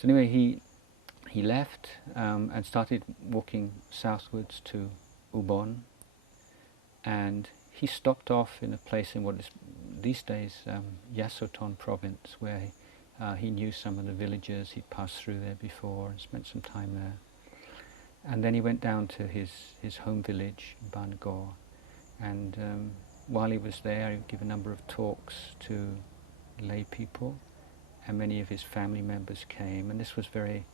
So anyway, he left and started walking southwards to Ubon, and he stopped off in a place in what is these days Yasothon province, where he knew some of the villagers. He'd passed through there before and spent some time there. And then he went down to his home village, Bangor, and while he was there, he would give a number of talks to lay people, and many of his family members came, and this was very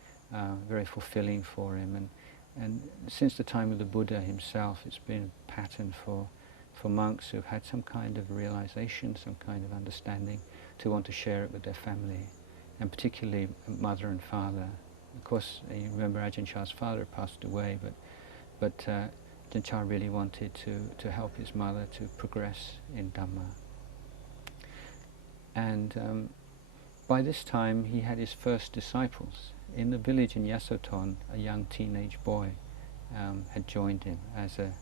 fulfilling for him. And since the time of the Buddha himself, it's been a pattern for monks who've had some kind of realization, some kind of understanding, to want to share it with their family, and particularly mother and father. Of course, you remember Ajahn Chah's father passed away, but Ajahn Chah really wanted to help his mother to progress in Dhamma. And by this time, he had his first disciples. In the village in Yasothon, a young teenage boy had joined him as a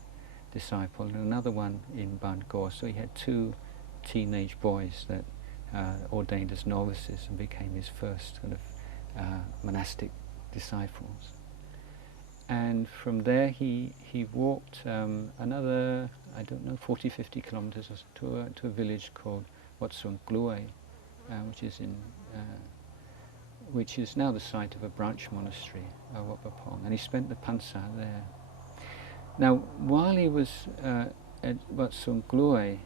disciple, and another one in Bangor. So he had two teenage boys that ordained as novices and became his first kind of monastic disciples. And from there he walked another, I don't know, 40, 50 kilometers to a village called Watsung Glue, which is now the site of a branch monastery, Wat Pah Pong, and he spent the Pansa there. Now, while he was at Watsung Glue,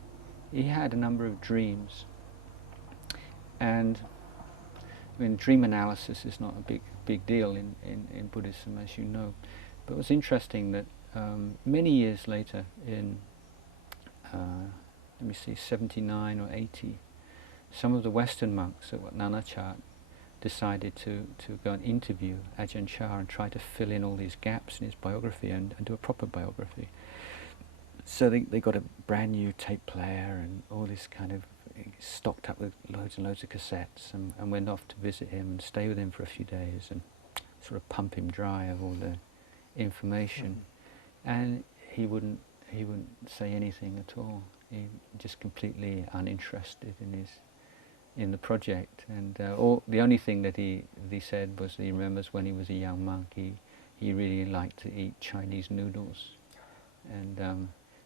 he had a number of dreams, and I mean, dream analysis is not a big deal in Buddhism, as you know. But it was interesting that many years later, in 79 or 80, some of the Western monks at Wat Nanachat decided to go and interview Ajahn Chah and try to fill in all these gaps in his biography and do a proper biography. So they got a brand new tape player and all this kind of stocked up with loads and loads of cassettes, and went off to visit him and stay with him for a few days and sort of pump him dry of all the information. And he wouldn't say anything at all. He just completely uninterested in the project, and the only thing that he said was that he remembers when he was a young monk, he really liked to eat Chinese noodles, and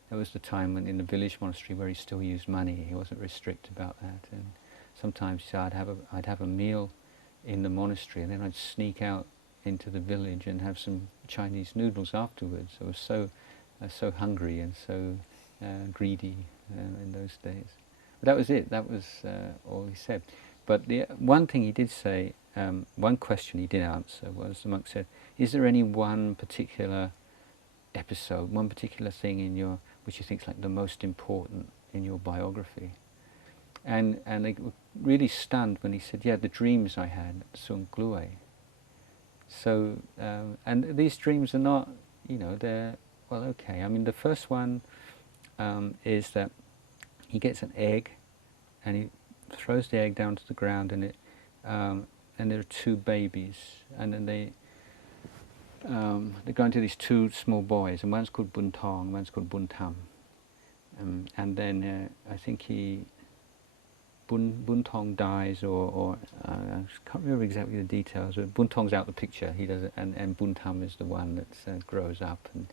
that was the time when in the village monastery where he still used money. He wasn't very strict about that, and sometimes he said, I'd have a meal in the monastery, and then I'd sneak out into the village and have some Chinese noodles afterwards. I was so hungry and so greedy in those days. But that was it. That was all he said. But the one thing he did say, one question he did answer was, the monk said, "Is there any one particular episode, one particular thing in your which you think is like the most important in your biography?" And they were really stunned when he said, "Yeah, the dreams I had at Sung Glue." So and these dreams are not, they're well, okay. I mean, the first one is that he gets an egg, and he throws the egg down to the ground, and there are two babies, and then they go into these two small boys, and one's called Buntong, one's called Buntam, and then I think Buntong dies, or I can't remember exactly the details. But Buntong's out the picture. He does it, and Buntam is the one that grows up, and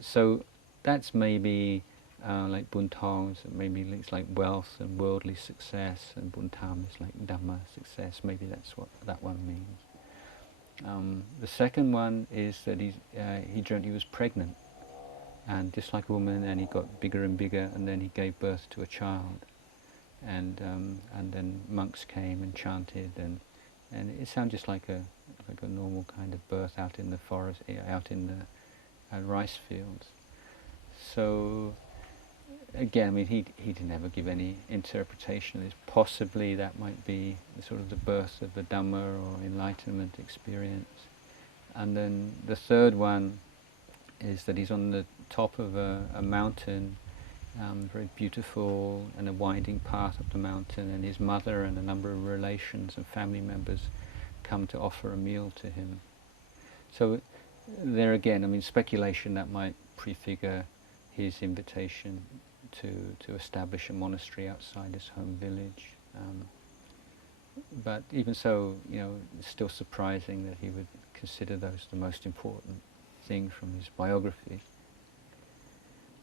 so that's maybe. Like Buntong, maybe it's like wealth and worldly success, and Buntam is like Dhamma success. Maybe that's what that one means. The second one is that he dreamt he was pregnant, and just like a woman, and he got bigger and bigger, and then he gave birth to a child, and then monks came and chanted, and it sounded just like a normal kind of birth out in the forest, out in the rice fields. So. Again, I mean, he didn't ever give any interpretation of this. Possibly that might be sort of the birth of the Dhamma or enlightenment experience. And then the third one is that he's on the top of a mountain, very beautiful, and a winding path up the mountain, and his mother and a number of relations and family members come to offer a meal to him. So there again, I mean, speculation that might prefigure his invitation to establish a monastery outside his home village. But even so, it's still surprising that he would consider those the most important thing from his biography.